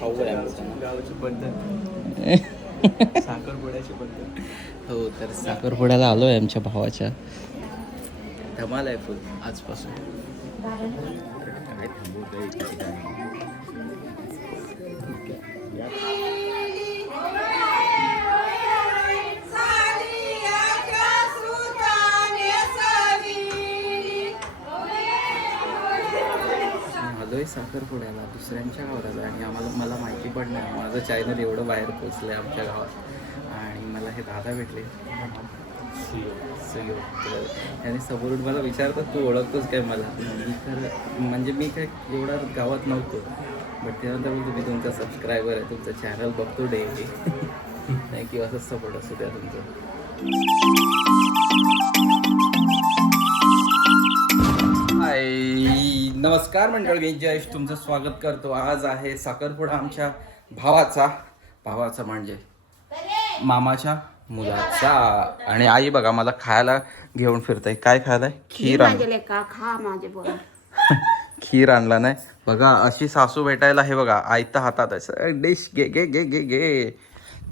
खाऊ आहे आमचा गावाची पद्धत. साखरपुड्याची पद्धत. हो तर साखरपुड्याला आलो आहे आमच्या भावाच्या. धमाल आहे फुल आजपासून. काय आलोय साखरपुड्याला दुसऱ्यांच्या गावात आणि आम्हाला मला माहिती पण नाही. माझं चॅनल एवढं बाहेर पोचलं आहे आमच्या गावात. आणि मला हे दादा भेटले. सुयोग तर त्याने समोरून मला विचारतात तू ओळखतोस काय मला? मी तर म्हणजे मी काय एवढा गावात नव्हतो. बट त्यानंतर मी तुम्ही तुमचा सबस्क्रायबर आहे. तुमचं चॅनल बघतो डेली थँक्यू असंच सपोर्ट असू द्या तुमचं. हाय नमस्कार मंडळी जयेश तुमचं स्वागत करतो. आज आहे साखरपुडा आमच्या भावाचा. भावाचा म्हणजे मामाच्या मुलाचा. आणि आई बघा मला खायला घेऊन फिरताय. काय खायलाय? खीर आण माझे लेका खा माझे बोल खीर आणला नाही. बघा अशी सासू भेटायला हे बघा. आयता हातात असं डिश गे गे गे गे गे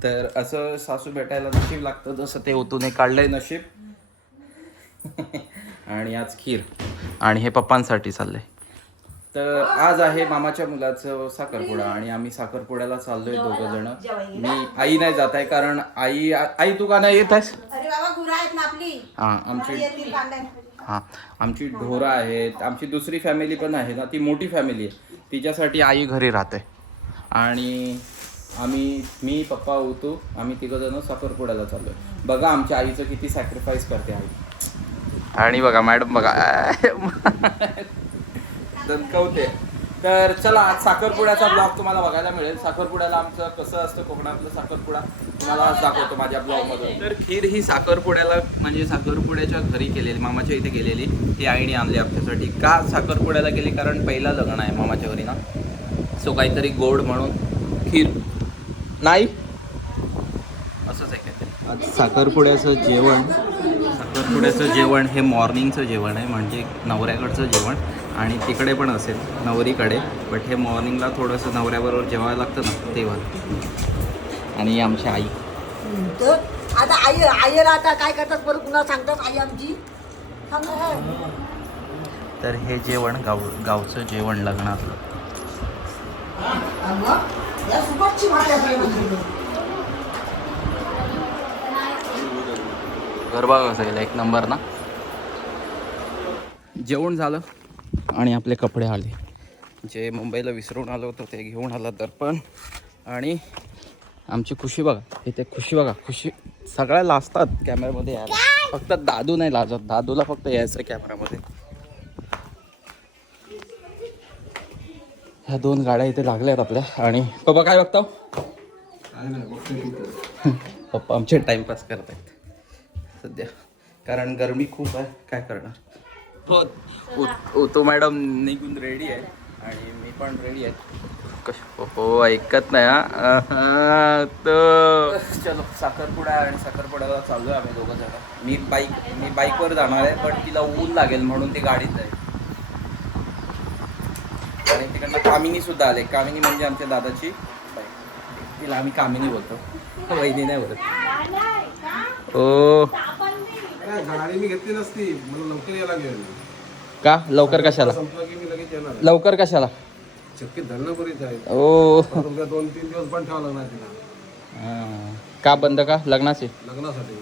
तर असं सासू भेटायला नशीब लागतं. जसं ते ओतून काढलंय नशीब. आणि आज खीर. आणि हे पप्पांसाठी चाललंय. तर आज आहे मामाच्या मुलाचं साखरपुडा आणि आम्ही साखरपुड्याला चाललोय दोघं जण. मी आई नाही जात आहे कारण आई आई तू का नाही येत आहेस? हा आमची हा आमची ढोरं आहेत आमची दुसरी फॅमिली पण आहे ना ती मोठी फॅमिली आहे. तिच्यासाठी आई घरी राहते. आणि आम्ही मी पप्पा होतो आम्ही तिघं जण साखरपुड्याला चाललोय. बघा आमच्या आईचं किती सॅक्रिफाईस करते आई. आणि बघा मॅडम बघा. दणकवते. तर चला आज साखरपुड्याचा ब्लॉग तुम्हाला बघायला मिळेल. साखरपुड्याला आमचं कसं असतं कोकणातलं साखरपुडा तुम्हाला आज दाखवतो माझ्या ब्लॉगमधून तर खीर ही साखरपुड्याला म्हणजे साखरपुड्याच्या घरी केलेली मामाच्या इथे गेलेली ती आईने आणली आमच्यासाठी. का साखरपुड्याला गेली कारण पहिला लग्न आहे मामाच्या घरी ना. सो काहीतरी गोड म्हणून खीर. नाही? असंच आहे काहीतरी. आज साखरपुड्याचं जेवण. साखरपुड्याचं जेवण हे मॉर्निंगचं जेवण आहे. म्हणजे नवऱ्याकडचं जेवण. आणि तिकडे पण असेल नवरीकडे. बट हे मॉर्निंगला थोडंसं नवऱ्याबरोबर जेवायला लागतं ना तेव्हा. आणि आमची आई. तर आता आई आईला आता काय करतात बरं पुन्हा सांगतात आई आमची. तर हे जेवण गाव गावचं जेवण लग्नातलं. गरबा असेल एक नंबर ना? जेवण झालं. आणि आपले कपडे आले. जे मुंबईला विसरून आलो होतो ते घेऊन आला दर्पण. आणि आमची खुशी बघा इथे खुशी बघा खुशी सगळ्या लाजतात कॅमेऱ्यामध्ये यायला. फक्त दादू नाही लाजत दादूला फक्त यायचं कॅमेऱ्यामध्ये ह्या दोन गाड्या इथे लागल्यात आपल्या. आणि पप्पा काय बघताव पप्पा आमचे टाइमपास करत आहेत सध्या. कारण गरमी खूप आहे काय करणार? हो. उ- तो मॅडम निघून रेडी आहे. आणि मी पण रेडी आहे. कश हो ऐकत नाही हा. तर चलो साखरपुडा आहे आणि साखरपुड्याला चाललो आहे आम्ही दोघं जण. मी बाईक मी बाईकवर जाणार आहे पण तिला ऊन लागेल म्हणून ती गाडीत आहे आणि तिकडनं कामिनी सुद्धा आले. कामिनी म्हणजे आमच्या दादाची बाईक तिला आम्ही कामिनी बोलतो. वहिनी नाही बोलत. ओ गाडी मी घेतली नसती. मला लवकर यायला लागेल का? लवकर कशाला? संपलं की मी लगेच येणार लवकर कशाला? चक्की धरणपुरीच आहे. ओ. तुमच्या दोन तीन दिवस पण लागणार तिला. हा. का बंद का? लग्नाचे? लग्नासाठी.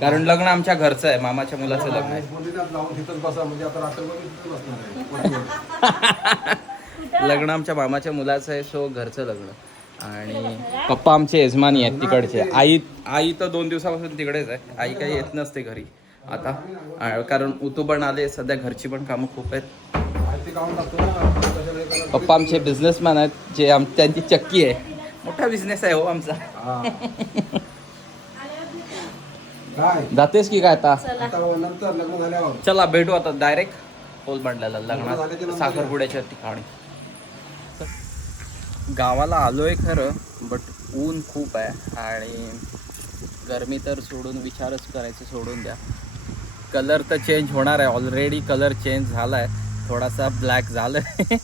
कारण लग्न आमच्या घरचं आहे मामाच्या मुलाचं लग्न आहे. बोलली ना लावून तिथंच बसा म्हणजे आता रात्रभर मी तिथंच बसणार आहे. लग्न आमच्या मामाच्या मुलाचं आहे सो घरचं लग्न. आणि पप्पा आमचे यजमानी आहेत तिकडचे. आई आई तर दोन दिवसापासून तिकडेच आहे. आई काही येत नसते घरी. आता कारण उतू पण आले सध्या घरची पण कामं खूप आहेत. पप्पा आमचे बिझनेसमॅन आहेत जे आम त्यांची चक्की आहे. मोठा बिझनेस आहे हो आमचा. जातेस की काय आता? चला भेटू आता डायरेक्ट पोल बांधलेला लग्नात साखरपुड्याच्या ठिकाणी. गावाला आलो आहे खरं बट ऊन खूप आहे आणि गरमी तर सोडून विचारच करायचं सोडून द्या. कलर तर चेंज होणार आहे ऑलरेडी कलर चेंज झाला आहे थोडासा ब्लॅक झालं आहे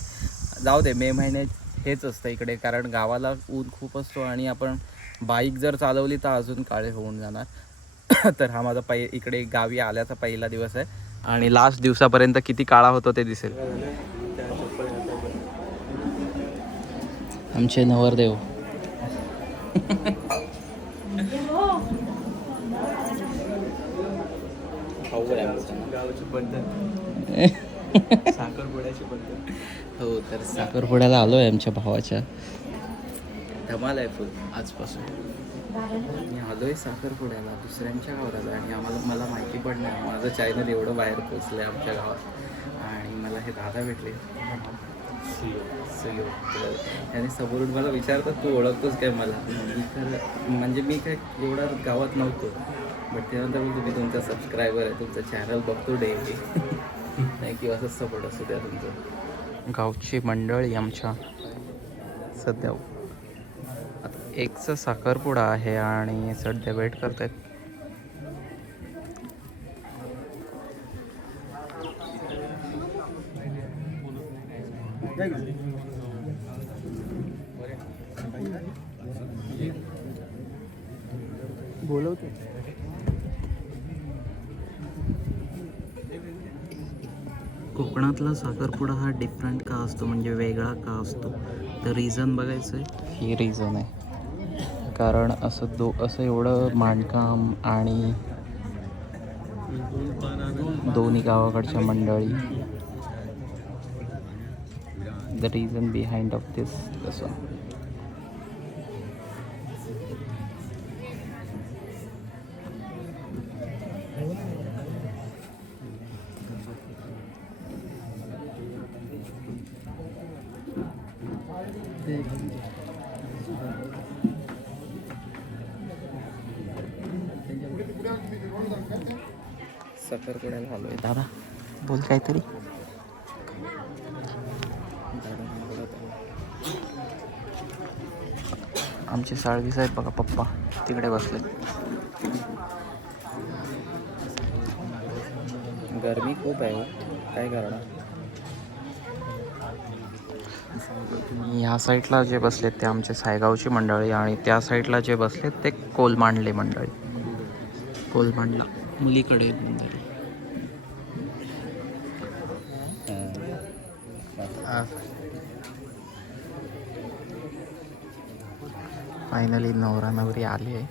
जाऊ दे मे महिन्यात हेच असतं इकडे कारण गावाला ऊन खूप असतो आणि आपण बाईक जर चालवली तर अजून काळे होऊन जाणार. तर हा माझा पै इकडे गावी आल्याचा पहिला दिवस आहे. आणि लास्ट दिवसापर्यंत किती काळा होतो ते दिसेल. आमचे नवरदेव. हो तर साखरपुड्याला आलो आहे आमच्या भावाच्या. धमाल आहे फुल आजपासून. मी आलो आहे साखरपुड्याला दुसऱ्यांच्या गावाला आणि आम्हाला मला माहिती पण नाही. माझं चॅनल एवढं बाहेर पोचलं आहे आमच्या गावात. आणि मला हे दादा भेटले. त्याने समोरून मला विचारतात तू ओळखतोस काय मला? मी तर म्हणजे मी काय एवढा गावात नव्हतो बट त्यानंतर मी तुम्ही तुमचा सबस्क्रायबर आहे तुमचं चॅनल बघतो डेली थँक्यू असंच सपोर्ट असू द्या तुमचं. गावची मंडळी आमच्या सध्या आता एकचा साखरपुडा आहे आणि सध्या वेट करतायत बोलवतो. कोकणातला साखरपुडा हा डिफरंट का असतो? म्हणजे वेगळा का असतो? तर रिझन बघायचं आहे ही रिझन आहे. कारण असं दो असं एवढं मांडकाम आणि दोन्ही गावाकडच्या मंडळी the reason behind of this तसं साखरपुड्याला आलोय. दादा बोल काहीतरी. आमचे साळवी साहेब बघा पप्पा तिकडे बसले गरमी खूप आहे हो. काय करणार? ह्या साईडला जे बसलेत ते आमचे सायगावची मंडळी आणि त्या साईडला जे बसलेत ते कोलमांडले मंडळी. कोलमांडला मुलीकडे मंडळी. फायनली नवरा नवरी आली आहे.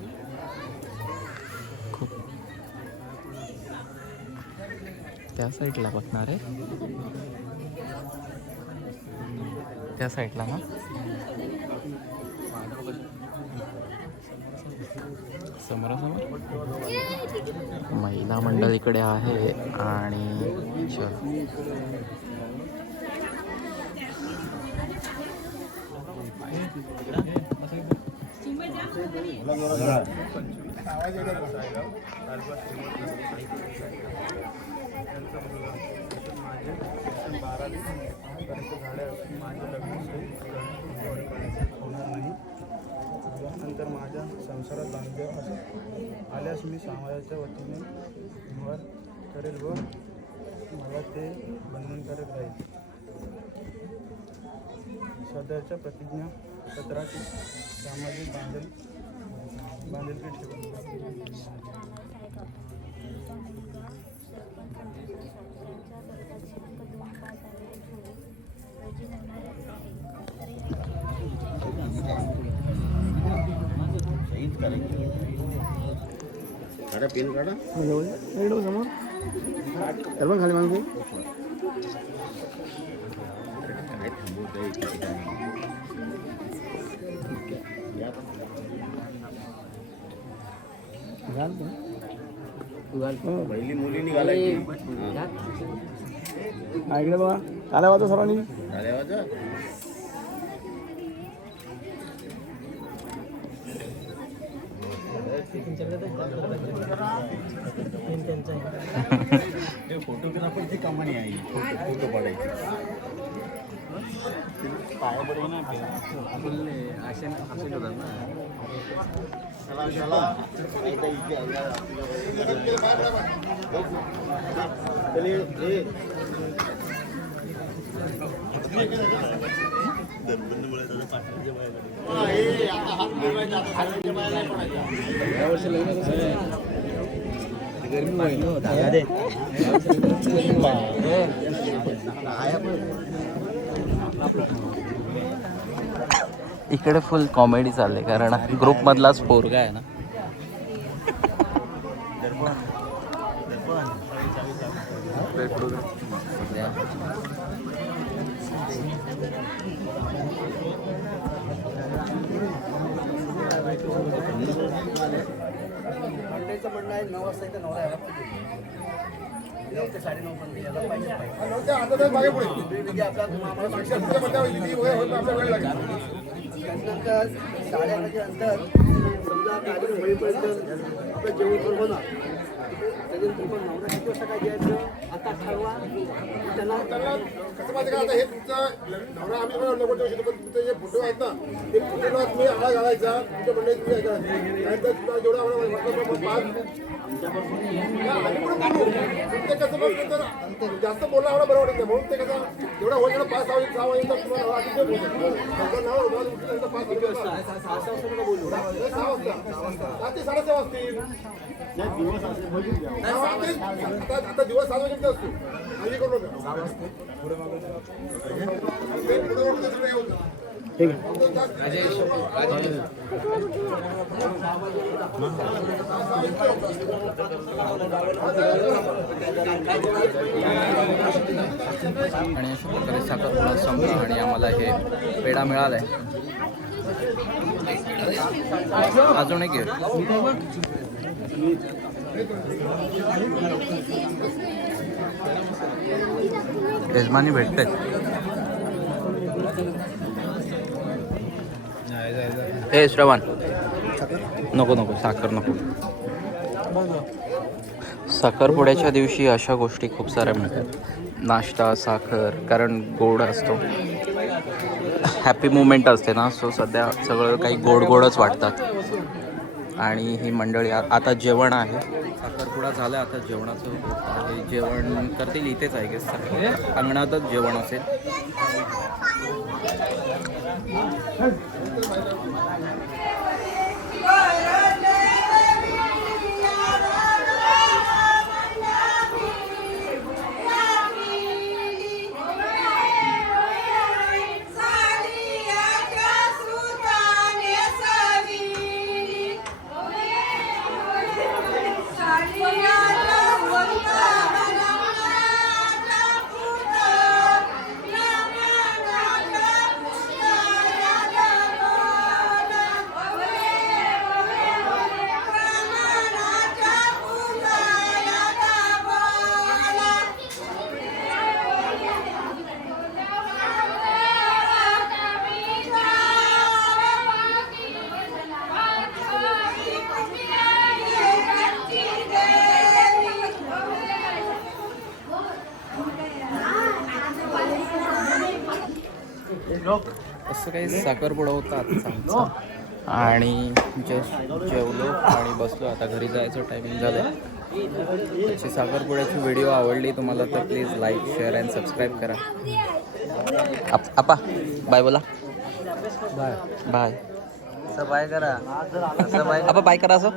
खूप. त्या साईडला बघणार आहे. त्या साईडला ना. समोरासमोर. महिला मंडळ इकडे आहे आणि चल नंतर माझ्या संसारात बांधव असं. आल्यास मी समाजाच्या वतीने वर करेल व मला ते बंधनकारक राहील. सध्याच्या प्रतिज्ञा पत्राची सामाजिक काढा पेन काढा समोर तर खाली मागू. इकडे बघा. आल्या वाजता सर्वांनी. फोटोग्राफरची कमानी आहे. फोटो पडायची पाया पडून असे असे होतात ना चला इकडे फुल कॉमेडी चालली कारण ग्रुपमधलाच पोरगा आहे ना. मंडळीचं म्हणणं आहे नंतर समजा गाडी होईपर्यंत आपलं जेवण करून होणार. त्याच्यानंतर पण नवरा किती वाजता काय द्यायचं आता ठरवा. त्यांना कसं माहिती का? आता हे तुमचं नवरा आम्ही पण शकतो पण तुमचे जे फोटो आहेत ना ते फोटोला तुम्ही आळा घालायचा तुमच्या मंडळी तुम्ही हे नाहीतर तुला आम्हाला पाच जास्त बोलणं आम्हाला बरं वाटत म्हणून ते कसं एवढा होईल तेवढं पाच सहा वाजे सहा वाजेपर्यंत तुम्हाला पाच सहा वाजता रात्री साडेसहा वाजतील आता दिवस सात वाजेपर्यंत असतो आम्ही करू नका पुढे ठीक आणि अशा प्रकारे साखरपुडा संपला आणि आम्हाला हे पेढा मिळाला आहे अजून एक घे यजमानी भेटतात ए श्रवण. नको नको साखर नको. साखरपुड्याच्या दिवशी अशा गोष्टी खूप साऱ्या मिळतात. नाश्ता साखर कारण गोड असतो. हॅपी मुमेंट असते ना सो सध्या सगळं काही गोड गोडच वाटतात. आणि ही मंडळी आता जेवण आहे. साखरपुडा झाला आता जेवणाचं आहे. जेवण करतील इथेच आहे की अंगणातच जेवण असेल. असं काही साखरपुडा होता आजचा. आणि जस्ट जेवलो आणि बसलो. आता घरी जायचं टायमिंग झालं त्याची साखरपुड्याची व्हिडिओ आवडली तुम्हाला तर please like share and subscribe करा. आप- आपा बाय बोला. बाय बाय असं बाय करा. असं बाय आपा बाय करा असं.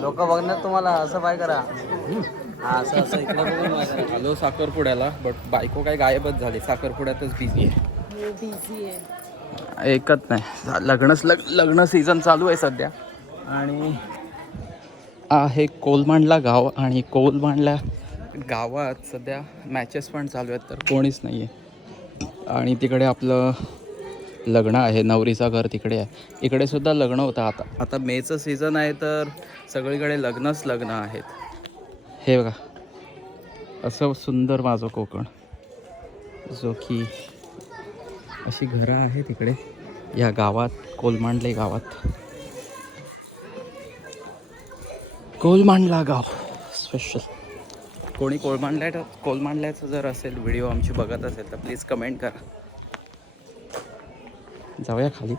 लोक बघणार तुम्हाला. असं बाय करा. हा असं असं इकडे बघून बाय करा आलो साखरपुड्याला बट बायको काय गायबच झाली. साखरपुड्यातच बिझी आहे. एकच नाही. लग्नच लग लग्न सीझन चालू आहे सध्या. आणि आहे कोलमांडला गाव आणि कोलमांडला गावात सध्या मॅचेस पण चालू आहेत तर कोणीच नाही आहे आणि तिकडे आपलं लग्न आहे नवरीचा घर तिकडे आहे. इकडे सुद्धा लग्न होतं. आता आता मेचं सीझन आहे तर सगळीकडे लग्नच लग्न आहेत. हे बघा. असं सुंदर माझं कोकण. जो की अशी घरं आहेत इकडे. या गावात कोलमांडले गावात. कोलमांडला गाव स्पेशल कोणी कोलमांडल्या कोलमांडल्याचं जर असेल व्हिडिओ आमची बघत असेल तर प्लीज कमेंट करा. जाऊया खाली.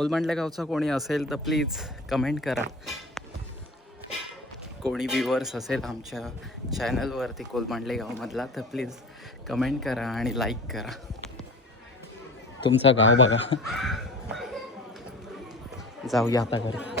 कोलमांडल्या गावचा कोणी असेल तर प्लीज कमेंट करा. कोणी व्ह्युअर्स असेल आमच्या चॅनलवरती कोलमांडले गावमधला तर प्लीज कमेंट करा आणि लाईक करा. तुमचा गाव बघा. जाऊया आता घरी.